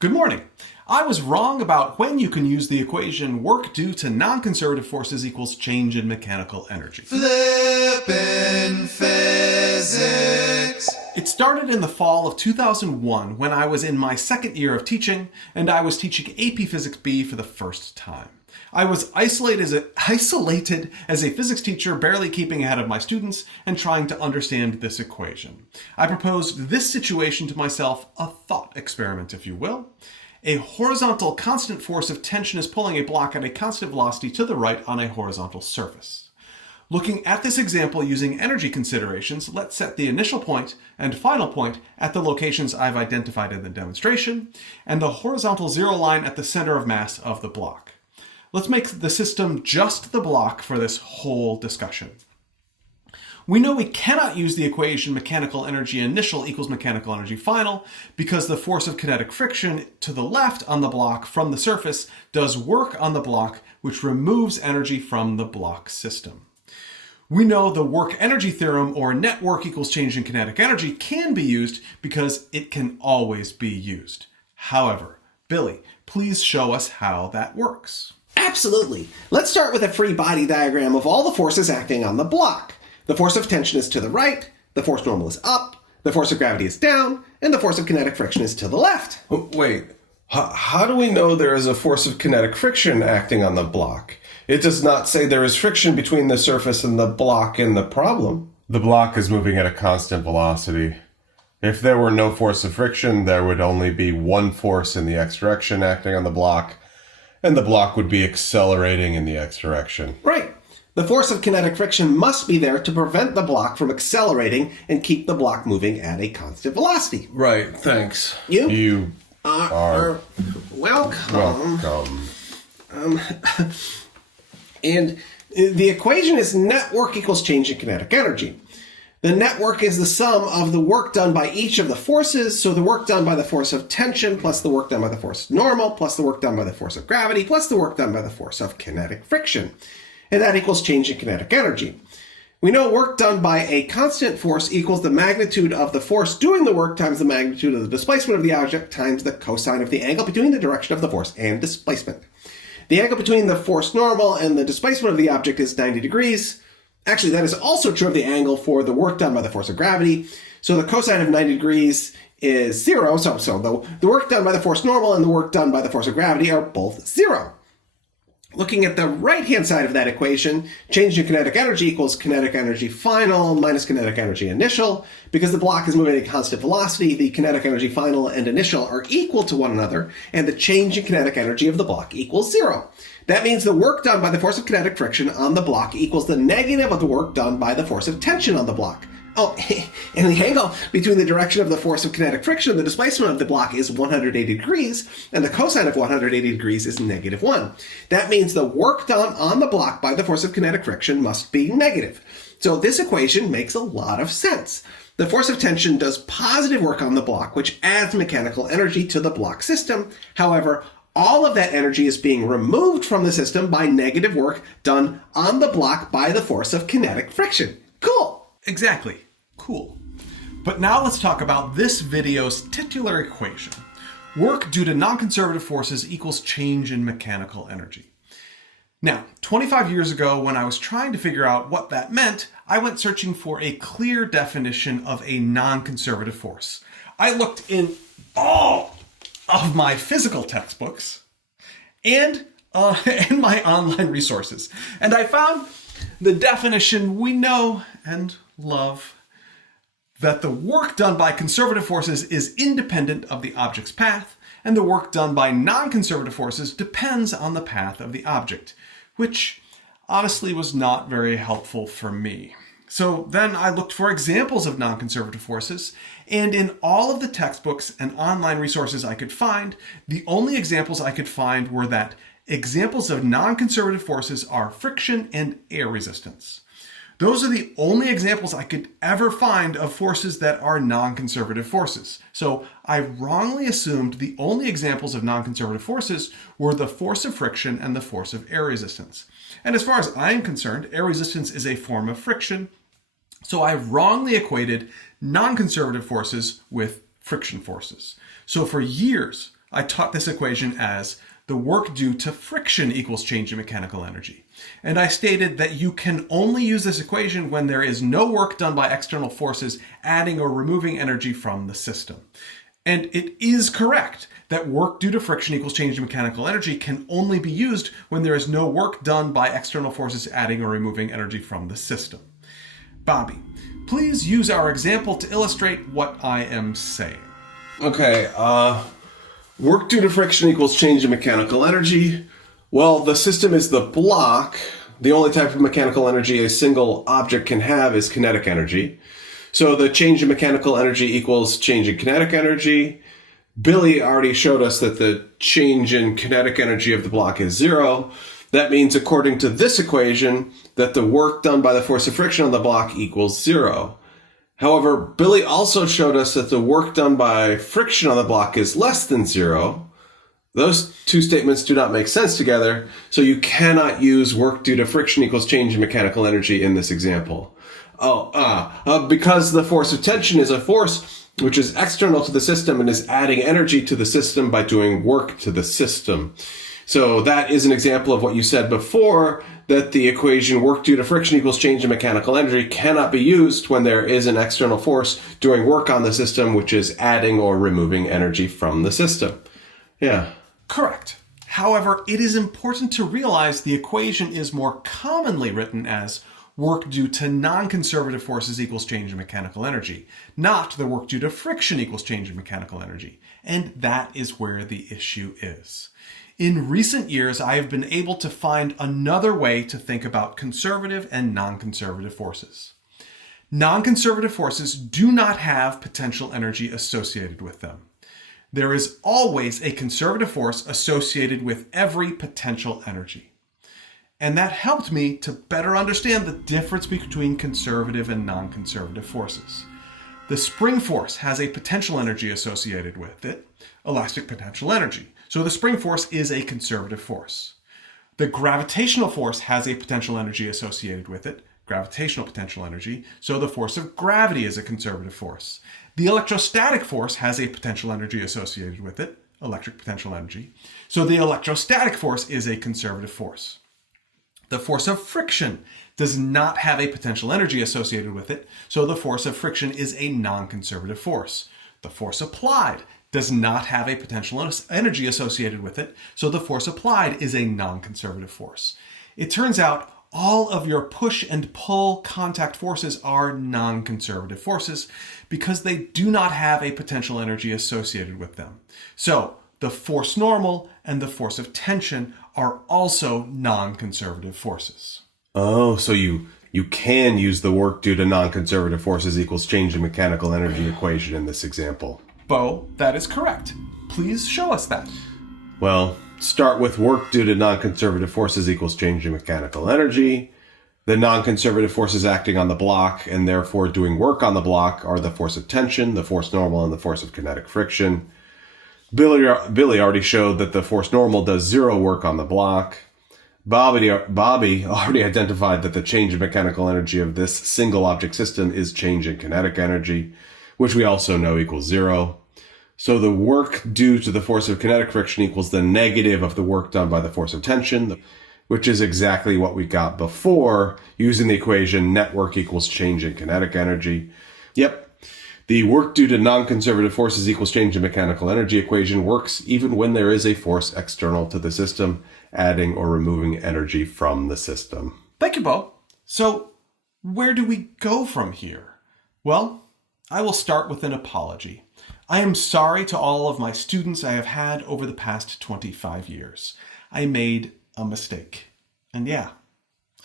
Good morning. I was wrong about when you can use the equation work due to non-conservative forces equals change in mechanical energy. Flippin' physics. It started in the fall of 2001 when I was in my second year of teaching and I was teaching AP Physics B for the first time. I was isolated as a physics teacher, barely keeping ahead of my students and trying to understand this equation. I proposed this situation to myself, a thought experiment, if you will. A horizontal constant force of tension is pulling a block at a constant velocity to the right on a horizontal surface. Looking at this example using energy considerations, let's set the initial point and final point at the locations I've identified in the demonstration, and the horizontal zero line at the center of mass of the block. Let's make the system just the block for this whole discussion. We know we cannot use the equation mechanical energy initial equals mechanical energy final because the force of kinetic friction to the left on the block from the surface does work on the block, which removes energy from the block system. We know the work-energy theorem, or net work equals change in kinetic energy, can be used because it can always be used. However, Billy, please show us how that works. Absolutely. Let's start with a free body diagram of all the forces acting on the block. The force of tension is to the right, the force normal is up, the force of gravity is down, and the force of kinetic friction is to the left. Wait, how do we know there is a force of kinetic friction acting on the block? It does not say there is friction between the surface and the block in the problem. The block is moving at a constant velocity. If there were no force of friction, there would only be one force in the x direction acting on the block, and the block would be accelerating in the x direction. Right. The force of kinetic friction must be there to prevent the block from accelerating and keep the block moving at a constant velocity. Right, thanks. You are welcome. welcome. And the equation is net work equals change in kinetic energy. The net work is the sum of the work done by each of the forces, so the work done by the force of tension plus the work done by the force normal plus the work done by the force of gravity plus the work done by the force of kinetic friction. And that equals change in kinetic energy. We know work done by a constant force equals the magnitude of the force doing the work times the magnitude of the displacement of the object times the cosine of the angle between the direction of the force and displacement. The angle between the force normal and the displacement of the object is 90 degrees. Actually, that is also true of the angle for the work done by the force of gravity. So the cosine of 90 degrees is 0. So the work done by the force normal and the work done by the force of gravity are both 0. Looking at the right-hand side of that equation, change in kinetic energy equals kinetic energy final minus kinetic energy initial. Because the block is moving at a constant velocity, the kinetic energy final and initial are equal to one another, and the change in kinetic energy of the block equals 0. That means the work done by the force of kinetic friction on the block equals the negative of the work done by the force of tension on the block. Oh, and the angle between the direction of the force of kinetic friction and the displacement of the block is 180 degrees, and the cosine of 180 degrees is -1. That means the work done on the block by the force of kinetic friction must be negative. So this equation makes a lot of sense. The force of tension does positive work on the block, which adds mechanical energy to the block system. However, all of that energy is being removed from the system by negative work done on the block by the force of kinetic friction. Cool. Exactly. Cool. But now let's talk about this video's titular equation. Work due to non-conservative forces equals change in mechanical energy. Now, 25 years ago, when I was trying to figure out what that meant, I went searching for a clear definition of a non-conservative force. I looked in all of my physical textbooks and in my online resources, and I found the definition we know and love, that the work done by conservative forces is independent of the object's path, and the work done by non-conservative forces depends on the path of the object, which honestly was not very helpful for me. So then I looked for examples of non-conservative forces, and in all of the textbooks and online resources I could find, the only examples I could find were that examples of non-conservative forces are friction and air resistance. Those are the only examples I could ever find of forces that are non-conservative forces. So I wrongly assumed the only examples of non-conservative forces were the force of friction and the force of air resistance. And as far as I'm concerned, air resistance is a form of friction. So I wrongly equated non-conservative forces with friction forces. So for years, I taught this equation as the work due to friction equals change in mechanical energy. And I stated that you can only use this equation when there is no work done by external forces adding or removing energy from the system. And it is correct that work due to friction equals change in mechanical energy can only be used when there is no work done by external forces adding or removing energy from the system. Bobby, please use our example to illustrate what I am saying. Okay, work due to friction equals change in mechanical energy. Well, the system is the block. The only type of mechanical energy a single object can have is kinetic energy. So the change in mechanical energy equals change in kinetic energy. Billy already showed us that the change in kinetic energy of the block is 0. That means, according to this equation, that the work done by the force of friction on the block equals 0. However, Billy also showed us that the work done by friction on the block is less than 0. Those two statements do not make sense together, so you cannot use work due to friction equals change in mechanical energy in this example. Because the force of tension is a force which is external to the system and is adding energy to the system by doing work to the system. So that is an example of what you said before, that the equation work due to friction equals change in mechanical energy cannot be used when there is an external force doing work on the system, which is adding or removing energy from the system. Yeah. Correct. However, it is important to realize the equation is more commonly written as work due to non-conservative forces equals change in mechanical energy, not the work due to friction equals change in mechanical energy. And that is where the issue is. In recent years, I have been able to find another way to think about conservative and non-conservative forces. Non-conservative forces do not have potential energy associated with them. There is always a conservative force associated with every potential energy. And that helped me to better understand the difference between conservative and non-conservative forces. The spring force has a potential energy associated with it, elastic potential energy. So the spring force is a conservative force. The gravitational force has a potential energy associated with it, gravitational potential energy. So the force of gravity is a conservative force. The electrostatic force has a potential energy associated with it, electric potential energy. So the electrostatic force is a conservative force. The force of friction does not have a potential energy associated with it, so the force of friction is a non-conservative force. The force applied does not have a potential energy associated with it, so the force applied is a non-conservative force. It turns out all of your push and pull contact forces are non-conservative forces because they do not have a potential energy associated with them. So the force normal and the force of tension are also non-conservative forces. Oh, so you can use the work due to non-conservative forces equals change in mechanical energy equation in this example. Bo, that is correct. Please show us that. Well, start with work due to non-conservative forces equals change in mechanical energy. The non-conservative forces acting on the block and therefore doing work on the block are the force of tension, the force normal, and the force of kinetic friction. Billy already showed that the force normal does 0 work on the block. Bobby already identified that the change in mechanical energy of this single object system is change in kinetic energy, which we also know equals 0. So the work due to the force of kinetic friction equals the negative of the work done by the force of tension, which is exactly what we got before using the equation net work equals change in kinetic energy. Yep. The work due to non-conservative forces equals change in mechanical energy equation works even when there is a force external to the system, adding or removing energy from the system. Thank you, Bo. So where do we go from here? Well, I will start with an apology. I am sorry to all of my students I have had over the past 25 years. I made a mistake. And yeah,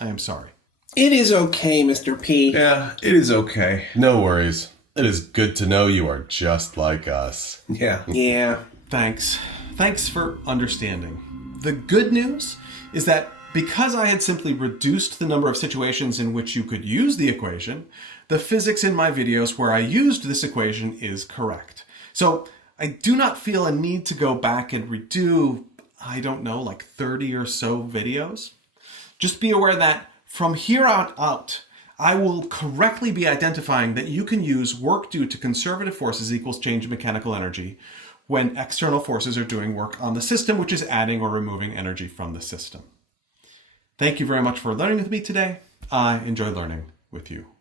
I am sorry. It is okay, Mr. P. Yeah, it is okay. No worries. It is good to know you are just like us. Yeah. Thanks. Thanks for understanding. The good news is that because I had simply reduced the number of situations in which you could use the equation, the physics in my videos where I used this equation is correct. So I do not feel a need to go back and redo, I don't know, like 30 or so videos. Just be aware that from here on out, I will correctly be identifying that you can use work due to conservative forces equals change in mechanical energy when external forces are doing work on the system, which is adding or removing energy from the system. Thank you very much for learning with me today. I enjoy learning with you.